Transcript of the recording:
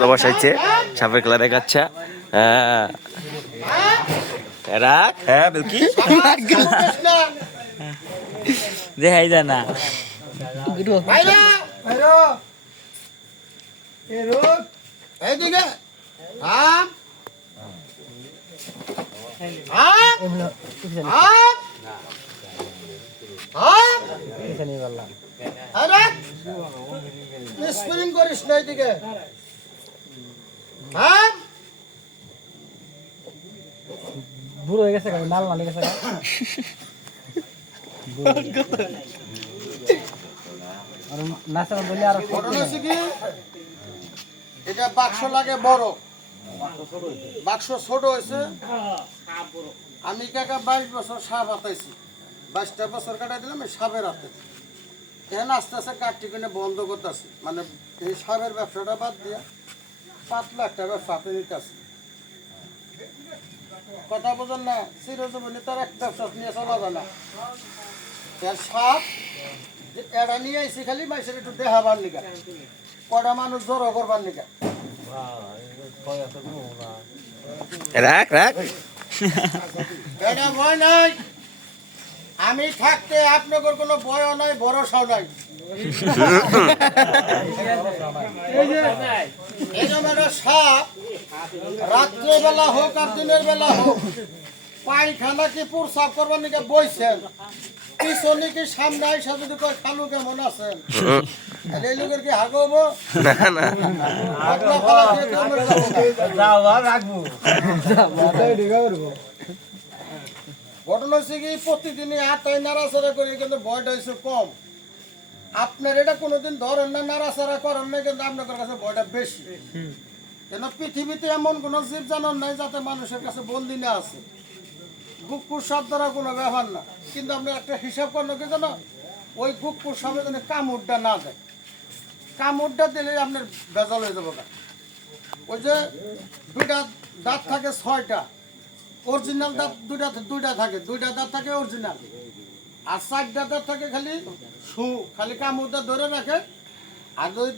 বসাইছে সাপের খেলা দেখাচ্ছে। হ্যাঁ রাখ, হ্যাঁ বিলকি দেখাই যায় না। স্প্রিং করিস না এদিকে। বুড়ো হয়ে গেছে লাল লাল গেছে নাচা বলে আর এটা বাক্স লাগে বড়, বাক্স ছোট হয়েছে। আমি কাকা 22 বছর সাপ হাতাইছি, 22টা বছর কাটাই দিলাম এই সাপের হাতে। এখানে আস্তে আস্তে কাটটি কিনে বন্ধ করতেছি, মানে এই সাপের ব্যবসাটা বাদ দিয়া পাতলা একটা ব্যবসা হাতে নিতেছি। কথা বোঝেন না, চিরজীবনে তার এক ব্যবসা নিয়ে চলা যায় না। সাপ এরা নিয়ে আইসি খালি মাইসের একটু দেখাবার নিকা, কটা মানুষ জড়ো করবার নিকা। রাখ রাখ, এটা ভয় নাই, আমি থাকতে আপনাদের কোনো ভয়ও নাই, ভরসাও নাই। এরকম একটা সাপ রাত্রেবেলা হোক আর দিনের বেলা হোক, পায়খানা কি প্রসাব করবার নিকে বইছেন, পিছনে কি সামনে আইসা যদি কয় খালু কেমন আছেন, এই লোকের কি হাগবো ঘটনা হচ্ছে কি প্রতিদিনই আটটায় নাড়াচাড়া করি, কিন্তু ভয়টা হচ্ছে কম। আপনার এটা কোনোদিন ধরেন না, নাড়াচাড়া করেন না, কিন্তু আপনাদের কাছে ভয়টা বেশি। কেন পৃথিবীতে এমন কোন জীব জানোয়ার নাই যাতে মানুষের কাছে বন্দি না আছে। গুপ্পুর সাপ ধরা কোনো ব্যাপার না, কিন্তু আপনি একটা হিসাব করেন কি জানো, ওই গুপ্পুর সাপে যেন কামড়টা না দেয়, কামড়টা দিলে আপনার বেজাল হয়ে যাবে। ওই যে দুইটা দাঁত থাকে 6টা, অরিজিনাল দাঁত দুইটা থাকে, 2টা দাঁত থাকে অরিজিনাল, আর 4টা দাঁত থাকে খালি শু, খালি কামড়টা ধরে রাখে। আর